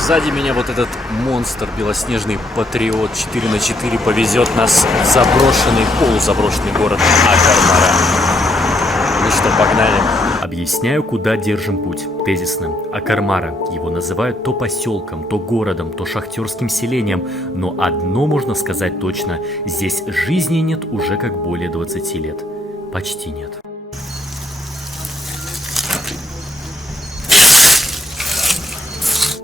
Сзади меня вот этот монстр, белоснежный патриот 4×4 повезет нас в заброшенный, полузаброшенный город Акармара. Ну что, погнали. Объясняю, куда держим путь. Тезисно. Акармара. Его называют то поселком, то городом, то шахтерским селением. Но одно можно сказать точно. Здесь жизни нет уже как более 20 лет. Почти нет.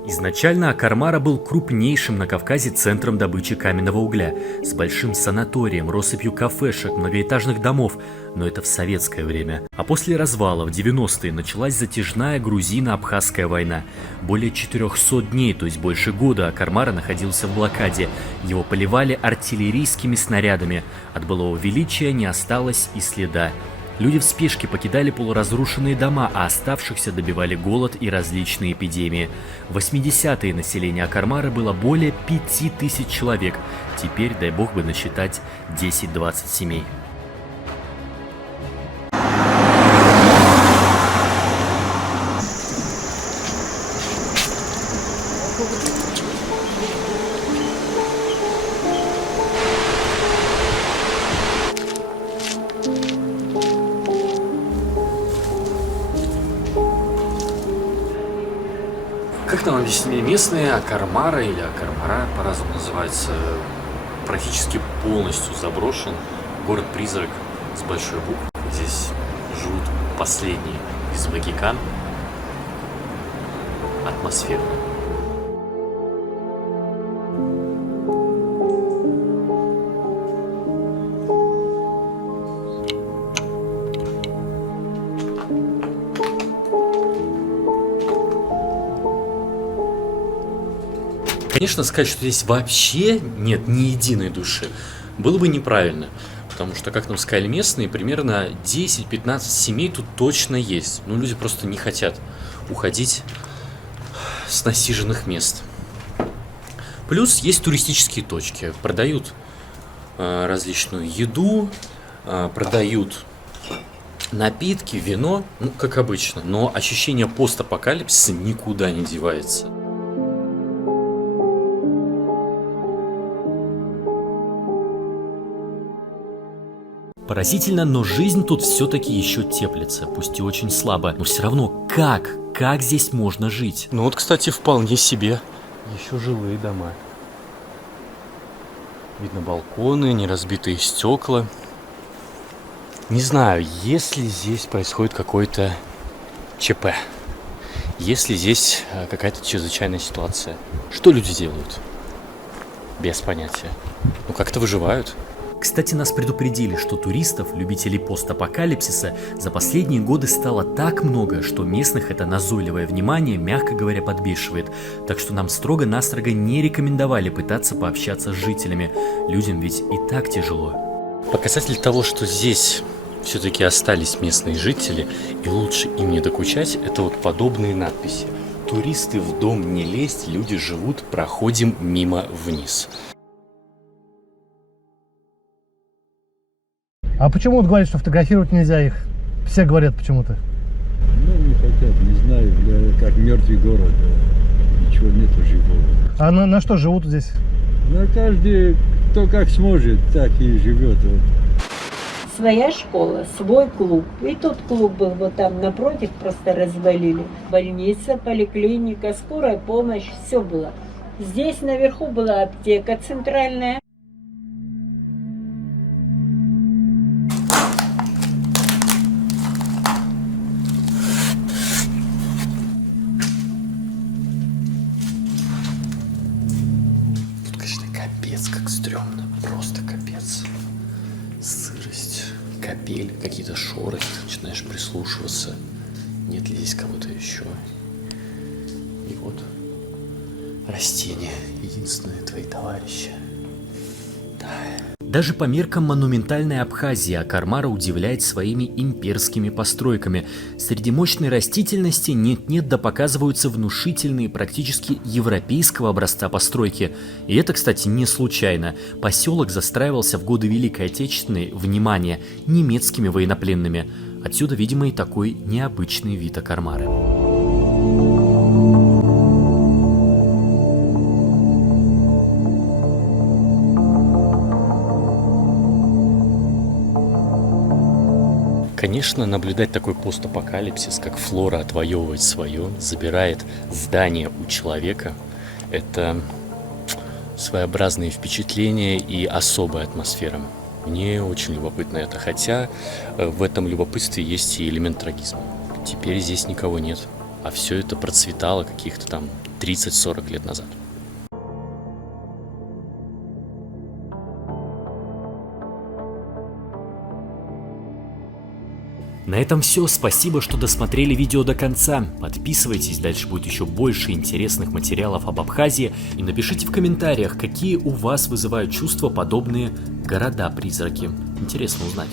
Изначально Акармара был крупнейшим на Кавказе центром добычи каменного угля, с большим санаторием, россыпью кафешек, многоэтажных домов, но это в советское время. А после развала в 90-е началась затяжная грузино-абхазская война. Более 400 дней, то есть больше года, Акармара находился в блокаде. Его поливали артиллерийскими снарядами. От былого величия не осталось и следа. Люди в спешке покидали полуразрушенные дома, а оставшихся добивали голод и различные эпидемии. В 80-е население Акармары было более 5000 человек. Теперь, дай бог бы насчитать 10-20 семей. Как нам объяснили местные, Акармара или Акармара по-разному называется, практически полностью заброшен. Город-призрак с большой буквы. Здесь живут последние из магикан. Атмосферно. Конечно, сказать, что здесь вообще нет ни единой души, было бы неправильно. Потому что, как нам сказали местные, примерно 10-15 семей тут точно есть. Но люди просто не хотят уходить с насиженных мест. Плюс есть туристические точки. Продают различную еду, продают напитки, вино, ну, как обычно. Но ощущение постапокалипсиса никуда не девается. Поразительно, но жизнь тут все-таки еще теплится, пусть и очень слабо. Но все равно, как здесь можно жить? Ну вот, кстати, вполне себе. Еще жилые дома. Видно балконы, неразбитые стекла. Не знаю, если здесь происходит какой-то ЧП. Если здесь какая-то чрезвычайная ситуация. Что люди делают? Без понятия. Ну как-то выживают. Кстати, нас предупредили, что туристов, любителей постапокалипсиса, за последние годы стало так много, что местных это назойливое внимание, мягко говоря, подбешивает. Так что нам строго-настрого не рекомендовали пытаться пообщаться с жителями. Людям ведь и так тяжело. Показатель того, что здесь все-таки остались местные жители, и лучше им не докучать, это вот подобные надписи. Туристы в дом не лезть, люди живут, проходим мимо вниз. А почему вот говорят, что фотографировать нельзя их? Все говорят почему-то. Ну, не хотят, не знаю, как мертвый город, ничего нету живого. А на что живут здесь? На каждый, кто как сможет, так и живет. Вот. Своя школа, свой клуб. И тот клуб был вот там напротив, просто развалили. Больница, поликлиника, скорая помощь, все было. Здесь наверху была аптека центральная. Капец, как стрёмно, просто капец. Сырость, капель, какие-то шорохи, начинаешь прислушиваться, нет ли здесь кого-то еще. И вот растения, единственные твои товарищи. Да. Даже по меркам монументальной Абхазии Акармара удивляет своими имперскими постройками. Среди мощной растительности нет-нет да показываются внушительные, практически европейского образца постройки. И это, кстати, не случайно. Поселок застраивался в годы Великой Отечественной, внимание, немецкими военнопленными. Отсюда, видимо, и такой необычный вид Акармары. Конечно, наблюдать такой постапокалипсис, как флора отвоевывает свое, забирает здание у человека, это своеобразные впечатления и особая атмосфера. Мне очень любопытно это, хотя в этом любопытстве есть и элемент трагизма. Теперь здесь никого нет, а все это процветало каких-то там 30-40 лет назад. На этом все. Спасибо, что досмотрели видео до конца. Подписывайтесь, дальше будет еще больше интересных материалов об Абхазии. И напишите в комментариях, какие у вас вызывают чувства подобные города-призраки. Интересно узнать.